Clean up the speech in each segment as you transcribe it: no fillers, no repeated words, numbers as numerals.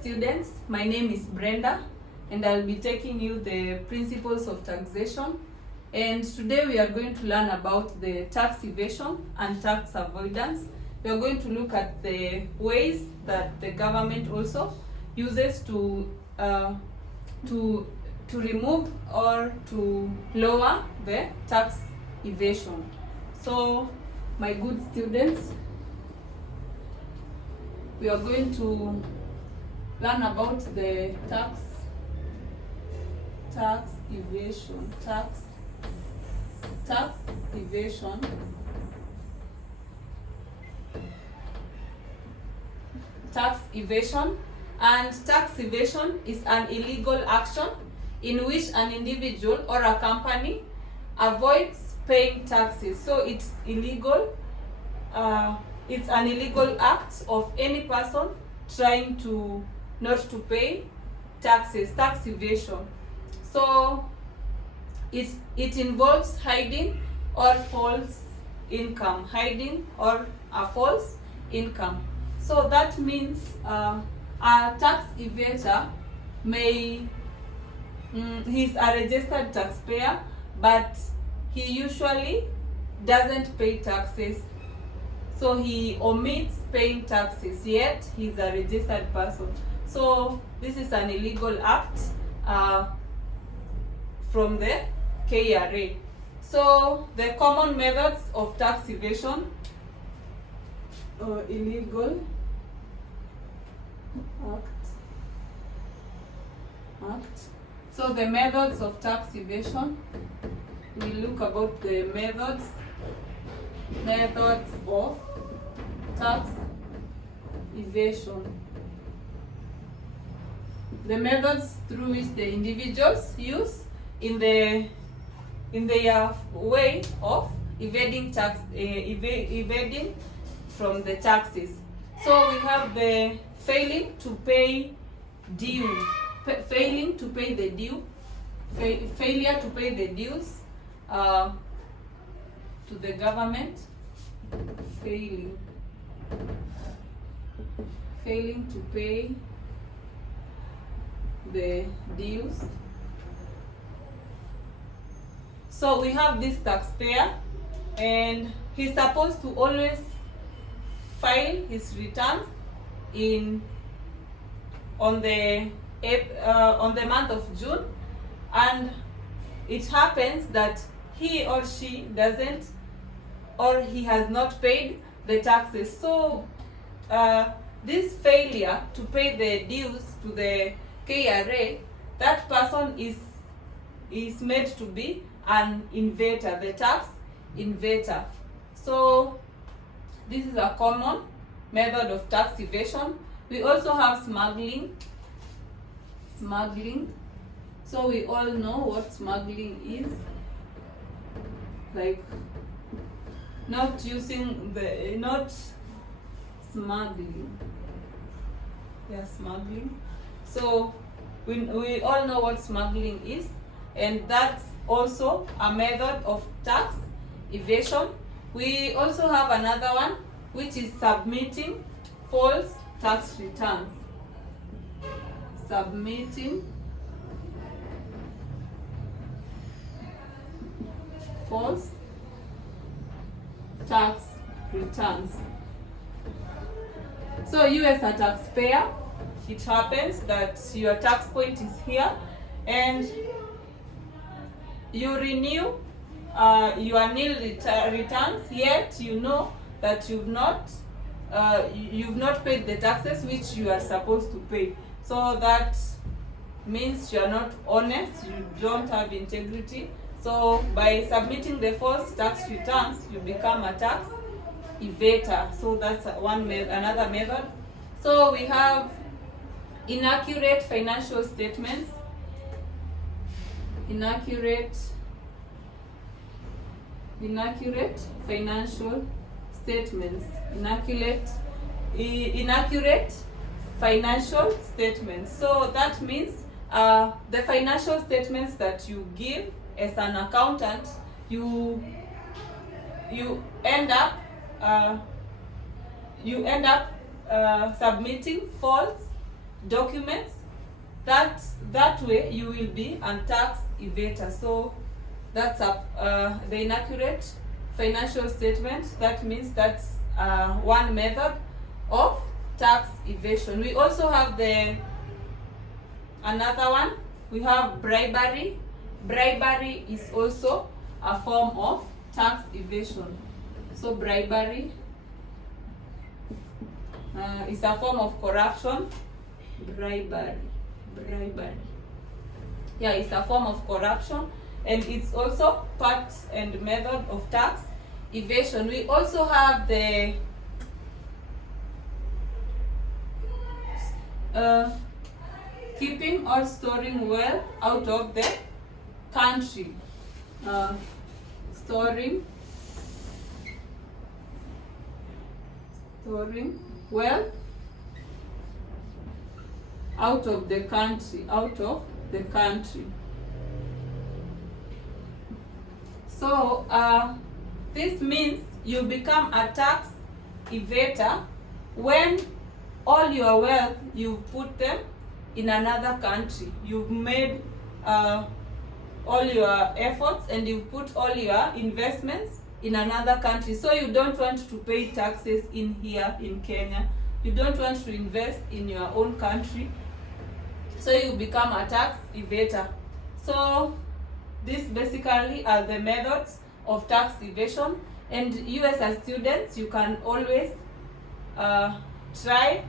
students, my name is Brenda and I'll be taking you the principles of taxation. And today we are going to learn about the tax evasion and tax avoidance. We are going to look at the ways that the government also uses to remove or to lower the tax evasion. So, my good students, we are going to learn about the tax evasion, tax evasion. Tax evasion. And tax evasion is an illegal action in which an individual or a company avoids paying taxes. So it's illegal. It's an illegal act of any person trying to not to pay taxes, tax evasion. So it involves hiding or false income, hiding or a false income. So that means a tax evader may he's a registered taxpayer, but he usually doesn't pay taxes. So he omits paying taxes, yet he's a registered person. So this is an illegal act from the KRA. So the common methods of tax evasion or illegal act. So the methods of tax evasion, we look about the methods of tax evasion. The methods through which the individuals use in their way of evading tax, evading from the taxes. So we have the failing to pay due, failing to pay the due, failure to pay the dues to the government, failing to pay the dues. So we have this taxpayer and he's supposed to always file his returns on the month of June, and it happens that he or she doesn't, or he has not paid the taxes. So this failure to pay the dues to the KRA, that person is made to be an invader, the tax invader. So this is a common method of tax evasion. We also have smuggling. So we all know what smuggling is. Like not smuggling. Yeah, smuggling. So we all know what smuggling is, and that's also a method of tax evasion. We also have another one, which is submitting false tax returns. Submitting false tax returns. So you as a taxpayer, it happens that your tax point is here and you renew your nil returns, yet you know that you've not paid the taxes which you are supposed to pay. So that means you are not honest, you don't have integrity. So by submitting the false tax returns, you become a tax evader. So that's another method. So we have inaccurate financial statements. Inaccurate financial statements. Inaccurate financial statements. So that means the financial statements that you give as an accountant, you end up submitting false documents, that way you will be a tax evader. So that's the inaccurate financial statement. That means that's one method of tax evasion. We also have another one. We have bribery. Bribery is also a form of tax evasion. So bribery is a form of corruption. Bribery. Yeah, it's a form of corruption, and it's also part and method of tax evasion. We also have the keeping or storing wealth out of the country. Storing wealth out of the country. So this means you become a tax evader when all your wealth, you've put them in another country. You've made all your efforts and you've put all your investments in another country. So you don't want to pay taxes in here in Kenya. You don't want to invest in your own country. So you become a tax evader. So these basically are the methods of tax evasion. And you as students, you can always try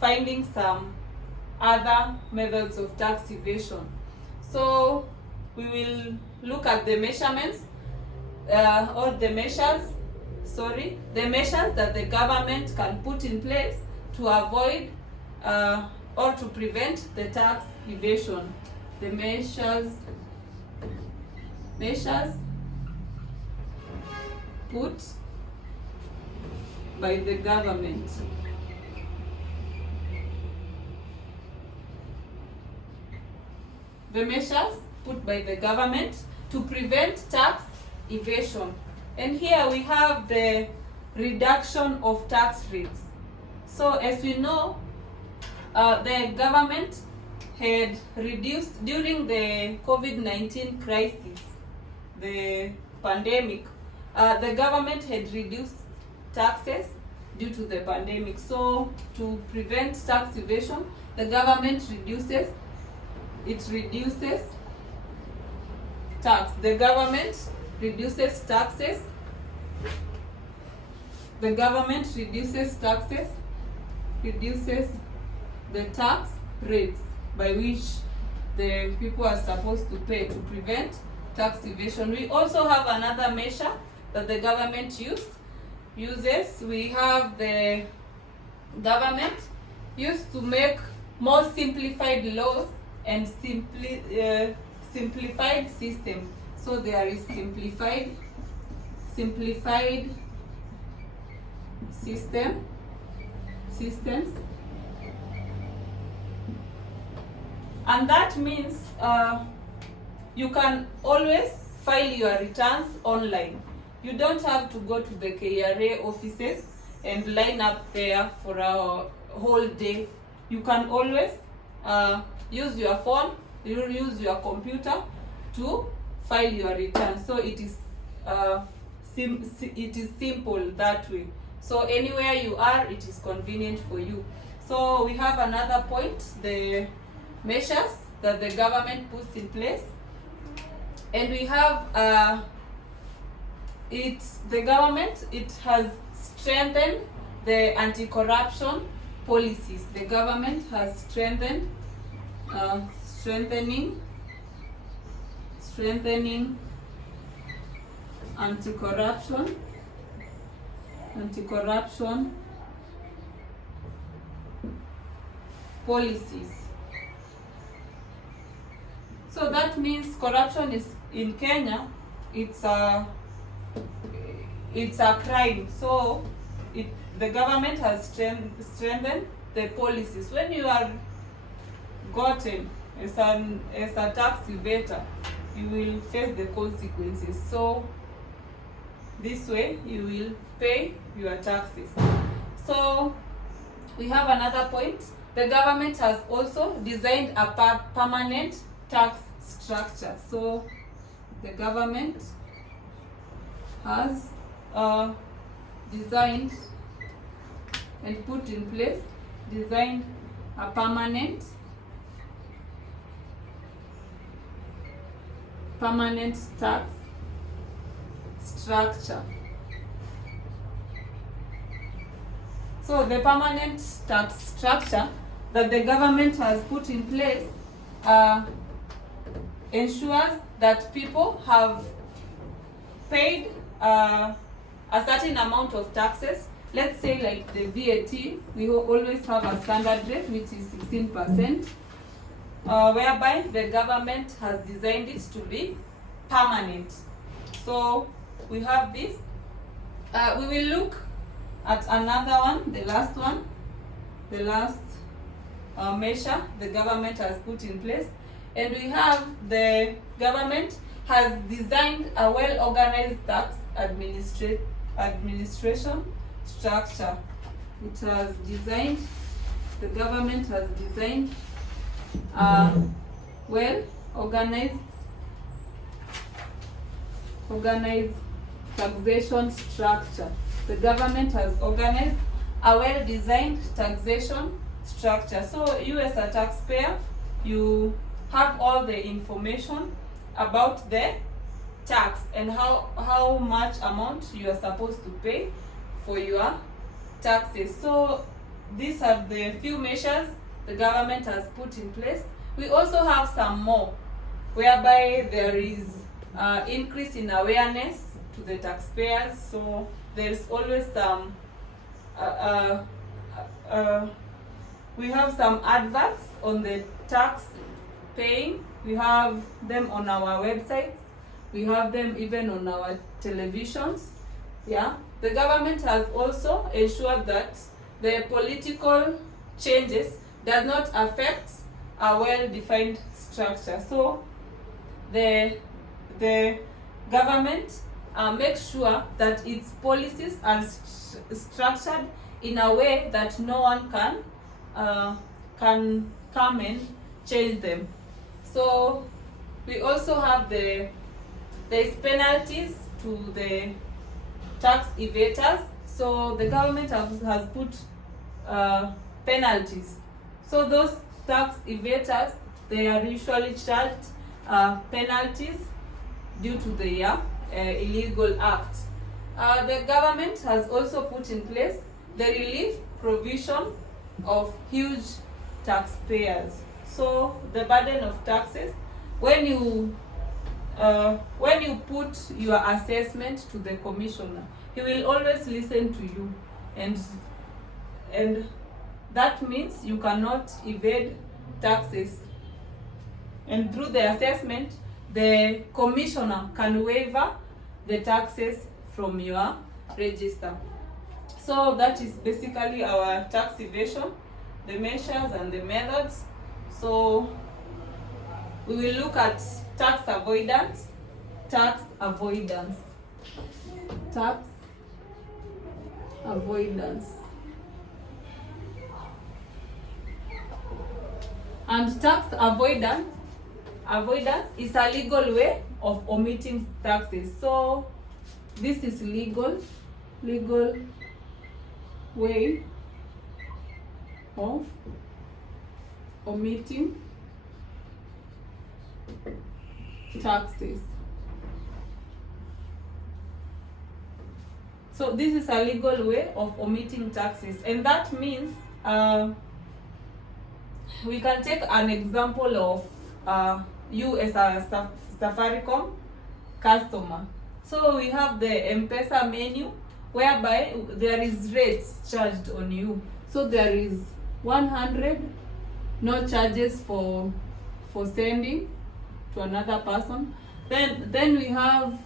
finding some other methods of tax evasion. So we will look at the measurements or the measures that the government can put in place to avoid or to prevent the tax evasion. The measures put by the government. The measures put by the government to prevent tax evasion. And here we have the reduction of tax rates. So as we know, the government had reduced during the COVID-19 crisis, the pandemic, the government had reduced taxes due to the pandemic. So to prevent tax evasion, the government reduces tax. The government reduces taxes. The government reduces the tax rates by which the people are supposed to pay to prevent tax evasion. We also have another measure that the government uses. We have the government used to make more simplified laws and simplified system. So there is simplified systems, and that means you can always file your returns online. You don't have to go to the KRA offices and line up there for a whole day. You can always use your phone, you use your computer to file your return. So it is simple that way. So anywhere you are, it is convenient for you. So we have another point, the measures that the government puts in place. And we have the government, it has strengthened the anti-corruption policies. The government has strengthening anti-corruption policies. So that means corruption is in Kenya, it's a crime. So the government has strengthened the policies. When you are gotten as a tax evader, you will face the consequences. So this way you will pay your taxes. So we have another point, the government has also designed a permanent tax structure. So the government has designed and put in place, designed a permanent tax structure. So the permanent tax structure that the government has put in place ensures that people have paid a certain amount of taxes. Let's say like the VAT, we always have a standard rate which is 16%, whereby the government has designed it to be permanent. So we have this. We will look at another one, the last one, the last measure the government has put in place. And we have the government has designed a well-organized tax administration structure. It has designed, the government has designed a well-organized taxation structure. The government has organized a well-designed taxation structure. So you as a taxpayer, you have all the information about the tax and how much amount you are supposed to pay for your taxes. So these are the few measures the government has put in place. We also have some more, whereby there is increase in awareness to the taxpayers. So there's always some we have some adverts on the tax paying. We have them on our website. We have them even on our televisions. Yeah. The government has also ensured that the political changes does not affect a well-defined structure. So the government makes sure that its policies are structured in a way that no one can come and change them. So we also have there's penalties to the tax evaders. So the government has put penalties. So those tax evaders, they are usually charged penalties due to their illegal act. The government has also put in place the relief provision of huge taxpayers. So the burden of taxes, when you put your assessment to the commissioner, he will always listen to you, and that means you cannot evade taxes. And through the assessment, the commissioner can waiver the taxes from your register. So that is basically our tax evasion, the measures and the methods. So we will look at tax avoidance. Tax avoidance. And tax avoidance is a legal way of omitting taxes. So this is legal way of omitting taxes. So this is a legal way of omitting taxes, and that means we can take an example of you as a Safaricom customer. So we have the M-Pesa menu, whereby there is rates charged on you. So there is 100, no charges for sending to another person. Then we have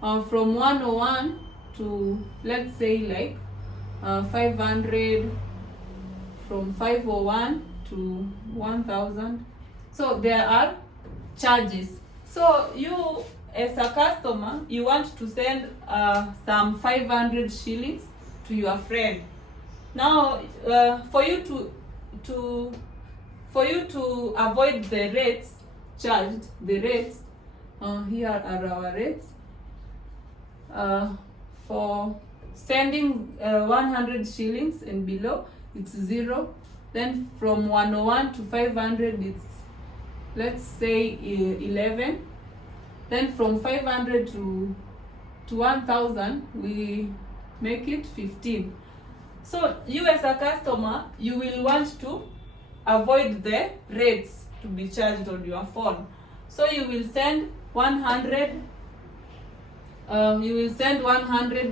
from 101 to, let's say, like 500, from 501 to 1000. So there are charges. So you as a customer, you want to send some 500 shillings to your friend. Now for you for you to avoid the rates charged, here are our rates. For sending 100 shillings and below, it's 0. Then from 101 to 500, it's, let's say, 11. Then from 500 to 1000, we make it 15. So you as a customer, you will want to avoid the rates to be charged on your phone. So you will send 100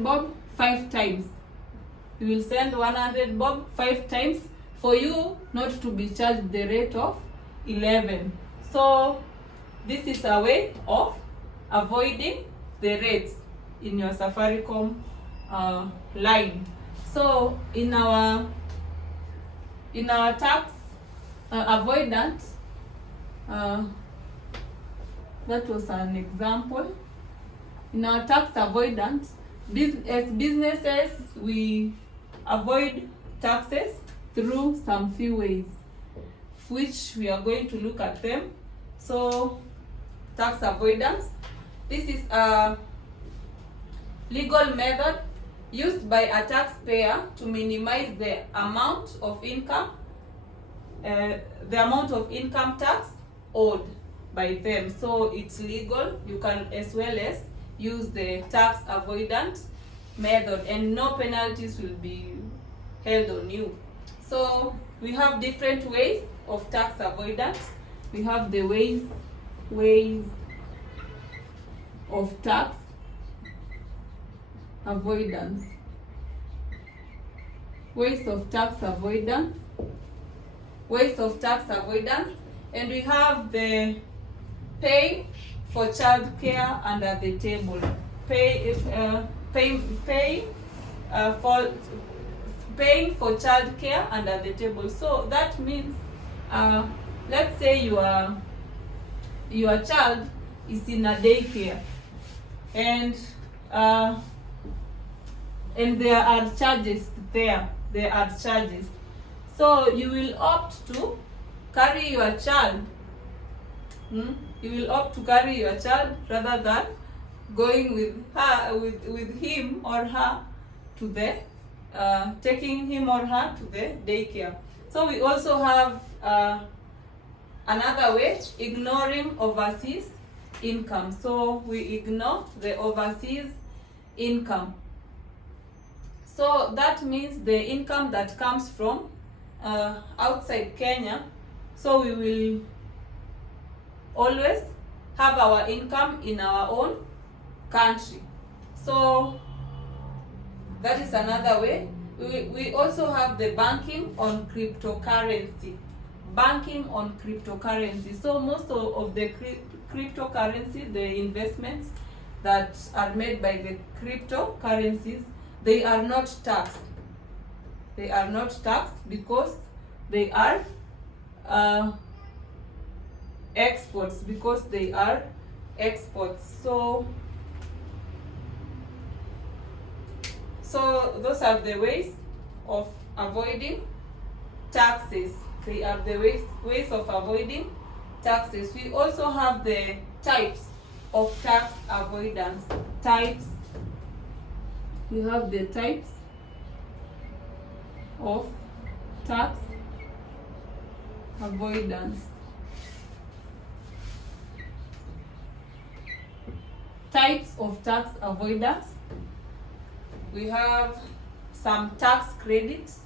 bob 5 times. You will send 100 bob 5 times for you not to be charged the rate of 11. So this is a way of avoiding the rates in your Safaricom line. So in our tax avoidance, that was an example. In our tax avoidance, as businesses, we avoid taxes through some few ways, which we are going to look at them. So tax avoidance, this is a legal method used by a taxpayer to minimize the amount of income tax owed by them. So it's legal. You can as well as use the tax avoidance method, and no penalties will be held on you. So we have different ways of tax avoidance. We have the ways of tax avoidance. Ways of tax avoidance. And we have the pay for child care under the table. Paying for child care under the table. So that means, let's say your child is in a daycare, and there are charges there. So you will opt to carry your child. Rather than going with him or her to the taking him or her to the daycare. So we also have another way, ignoring overseas income. So we ignore the overseas income. So that means the income that comes from outside Kenya. So we will always have our income in our own country. So that is another way. We also have the banking on cryptocurrency. So most of the cryptocurrency, the investments that are made by the cryptocurrencies, they are not taxed. Because they are exports. So those are the ways of avoiding taxes. They are the ways of avoiding taxes. We also have the types of tax avoidance. We have the types of tax avoidance. Types of tax avoidance. We have some tax credits.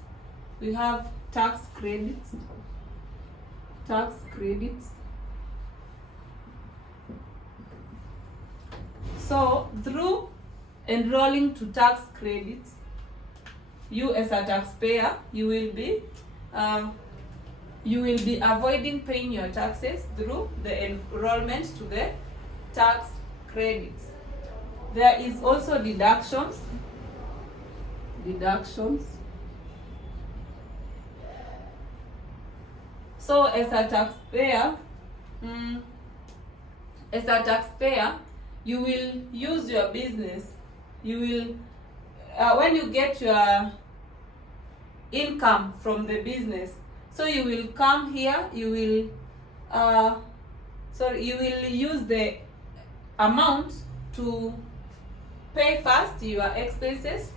We have tax credits. So through enrolling to tax credits, you as a taxpayer, you will be avoiding paying your taxes through the enrollment to the tax credits. There is also deductions. So as a taxpayer, you will use your business. You will, when you get your income from the business, So you will come here, you will you will use the amount to pay first your expenses,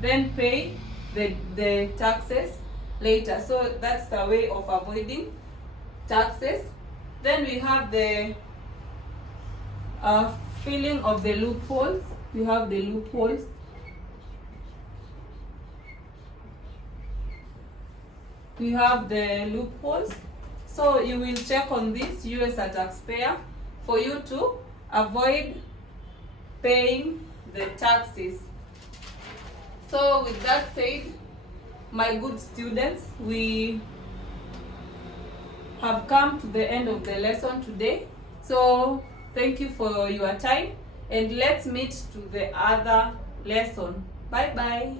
then pay the taxes later. So that's a way of avoiding taxes. Then we have the filling of the loopholes. We have the loopholes. We have the loopholes. So you will check on this, you as a taxpayer, for you to avoid paying the taxes. So with that said, my good students, we have come to the end of the lesson today. So thank you for your time, and let's meet to the other lesson. Bye bye.